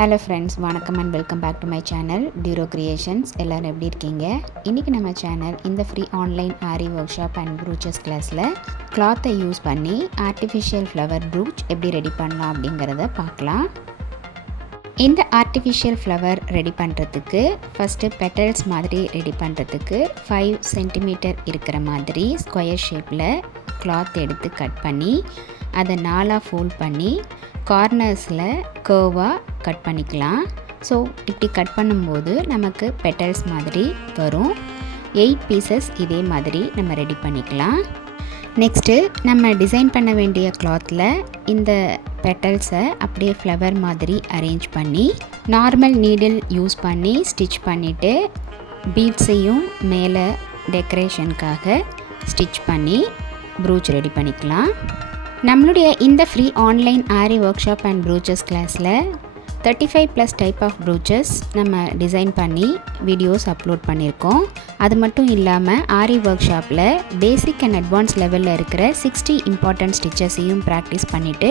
Hello friends, வணக்கம் and welcome back to my channel Duro Creations. எல்லாரும் எப்படி இருக்கீங்க? இன்னைக்கு நம்ம சேனல் இந்த free online aari workshop and brooches கிளாஸ்ல கிளாத்தை யூஸ் பண்ணி ஆர்டிஃபிஷியல் ஃப்ளவர் ப்ரூச் எப்படி ரெடி பண்ணலாம் அப்படிங்கறத பார்க்கலாம். இந்த ஆர்டிஃபிஷியல் ஃப்ளவர் ரெடி பண்ணுறதுக்கு ஃபஸ்ட்டு பெட்டல்ஸ் மாதிரி ரெடி பண்ணுறதுக்கு 5 cm இருக்கிற மாதிரி ஸ்கொயர் ஷேப்பில் கிளாத் எடுத்து கட் பண்ணி அதை 4ஆக ஃபோல்ட் பண்ணி கார்னர்ஸில் கர்வாக கட் பண்ணிக்கலாம். ஸோ இப்படி கட் பண்ணும்போது நமக்கு பெட்டல்ஸ் மாதிரி வரும். 8 பீசஸ் இதே மாதிரி நம்ம ரெடி பண்ணிக்கலாம். நெக்ஸ்ட்டு நம்ம டிசைன் பண்ண வேண்டிய கிளாத்தில் இந்த பெட்டல்ஸை அப்படியே ஃப்ளவர் மாதிரி அரேஞ்ச் பண்ணி நார்மல் நீடில் யூஸ் பண்ணி ஸ்டிச் பண்ணிவிட்டு பீட்ஸையும் மேலே டெக்கரேஷனுக்காக ஸ்டிச் பண்ணி ப்ரூச் ரெடி பண்ணிக்கலாம். நம்மளுடைய இந்த free online aari workshop and brooches கிளாஸில் 35+ டைப் ஆஃப் ப்ரூச்சஸ் நம்ம டிசைன் பண்ணி வீடியோஸ் அப்லோட் பண்ணியிருக்கோம். அது மட்டும் இல்லாமல் ஆரி ஒர்க் ஷாப்பில் பேசிக் அண்ட் அட்வான்ஸ் லெவலில் இருக்கிற 60 இம்பார்ட்டன்ட் ஸ்டிச்சஸையும் ப்ராக்டிஸ் பண்ணிவிட்டு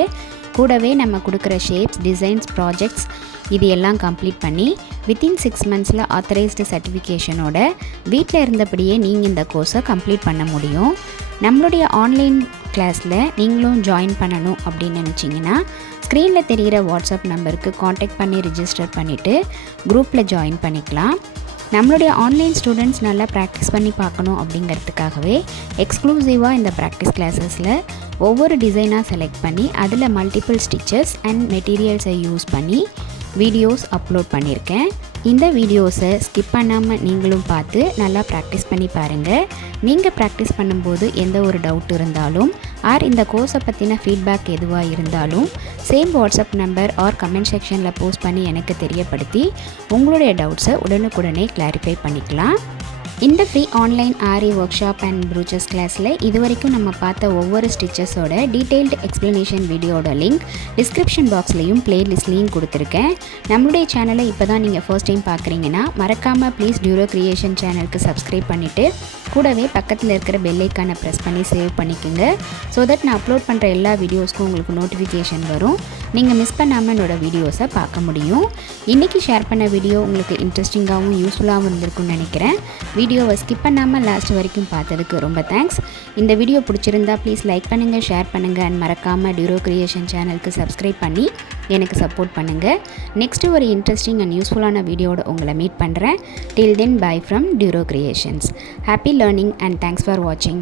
கூடவே நம்ம கொடுக்குற ஷேப்ஸ், டிசைன்ஸ், ப்ராஜெக்ட்ஸ் இது எல்லாம் கம்ப்ளீட் பண்ணி வித்தின் 6 monthஸில் ஆத்தரைஸ்டு சர்டிஃபிகேஷனோட வீட்டில் இருந்தபடியே நீங்கள் இந்த கோர்ஸை கம்ப்ளீட் பண்ண முடியும். நம்மளுடைய ஆன்லைன் கிளாஸில் நீங்களும் ஜாயின் பண்ணணும் அப்படின்னு நினச்சிங்கன்னா ஸ்க்ரீனில் தெரிகிற வாட்ஸ்அப் நம்பருக்கு காண்டாக்ட் பண்ணி ரிஜிஸ்டர் பண்ணிவிட்டு குரூப்பில் ஜாயின் பண்ணிக்கலாம். நம்மளுடைய ஆன்லைன் ஸ்டூடெண்ட்ஸ் நல்லா ப்ராக்டிஸ் பண்ணி பார்க்கணும் அப்படிங்கிறதுக்காகவே எக்ஸ்க்ளூசிவாக இந்த ப்ராக்டிஸ் கிளாஸஸில் ஒவ்வொரு டிசைனாக செலக்ட் பண்ணி அதில் மல்டிபிள் ஸ்டிச்சஸ் அண்ட் மெட்டீரியல்ஸை யூஸ் பண்ணி வீடியோஸ் அப்லோட் பண்ணியிருக்கேன். இந்த வீடியோஸை ஸ்கிப் பண்ணாமல் நீங்களும் பார்த்து நல்லா ப்ராக்டிஸ் பண்ணி பாருங்கள். நீங்கள் ப்ராக்டிஸ் பண்ணும்போது எந்த ஒரு டவுட் இருந்தாலும் ஆர் இந்த கோர்ஸை பற்றின ஃபீட்பேக் எதுவாக இருந்தாலும் same WhatsApp number or comment செக்ஷனில் போஸ்ட் பண்ணி எனக்கு தெரியப்படுத்தி உங்களுடைய டவுட்ஸை உடனுக்குடனே கிளாரிஃபை பண்ணிக்கலாம். இந்த free online aari workshop and brooches கிளாஸில் இது வரைக்கும் நம்ம பார்த்த ஒவ்வொரு ஸ்டிச்சஸோட டீட்டெயில்டு எக்ஸ்ப்ளனேஷன் வீடியோட லிங்க் டிஸ்கிரிப்ஷன் பாக்ஸ்லேயும் ப்ளேலிஸ்ட்லேயும் கொடுத்துருக்கேன். நம்மளுடைய சேனலை இப்போ தான் நீங்கள் ஃபர்ஸ்ட் டைம் பார்க்குறீங்கன்னா மறக்காமல் ப்ளீஸ் டியூரோ கிரியேஷன் சேனலுக்கு சப்ஸ்கிரைப் பண்ணிவிட்டு கூடவே பக்கத்தில் இருக்கிற பெல் ஐக்கானை ப்ரெஸ் பண்ணி சேவ் பண்ணிக்கோங்க. ஸோ தட் நான் அப்லோட் பண்ணுற எல்லா வீடியோஸ்க்கும் உங்களுக்கு நோட்டிஃபிகேஷன் வரும். நீங்கள் மிஸ் பண்ணாமல் என்னோடய வீடியோஸை பார்க்க முடியும். இன்றைக்கி ஷேர் பண்ண வீடியோ உங்களுக்கு இன்ட்ரெஸ்டிங்காகவும் யூஸ்ஃபுல்லாகவும் இருந்திருக்கும்னு நினைக்கிறேன். வீடியோவை ஸ்கிப் பண்ணாமல் லாஸ்ட் வரைக்கும் பார்த்ததுக்கு ரொம்ப தேங்க்ஸ். இந்த வீடியோ பிடிச்சிருந்தா ப்ளீஸ் லைக் பண்ணுங்கள், ஷேர் பண்ணுங்கள் அண்ட் மறக்காமல் டியூரோ கிரியேஷன் சேனலுக்கு சப்ஸ்கிரைப் பண்ணி எனக்கு சப்போர்ட் பண்ணுங்கள். நெக்ஸ்ட்டு ஒரு இன்ட்ரெஸ்டிங் அண்ட் யூஸ்ஃபுல்லான வீடியோட உங்களை மீட் பண்ணுறேன். டில் தென் பை ஃப்ரம் டியூரோ creations. Happy learning and thanks for வாட்சிங்.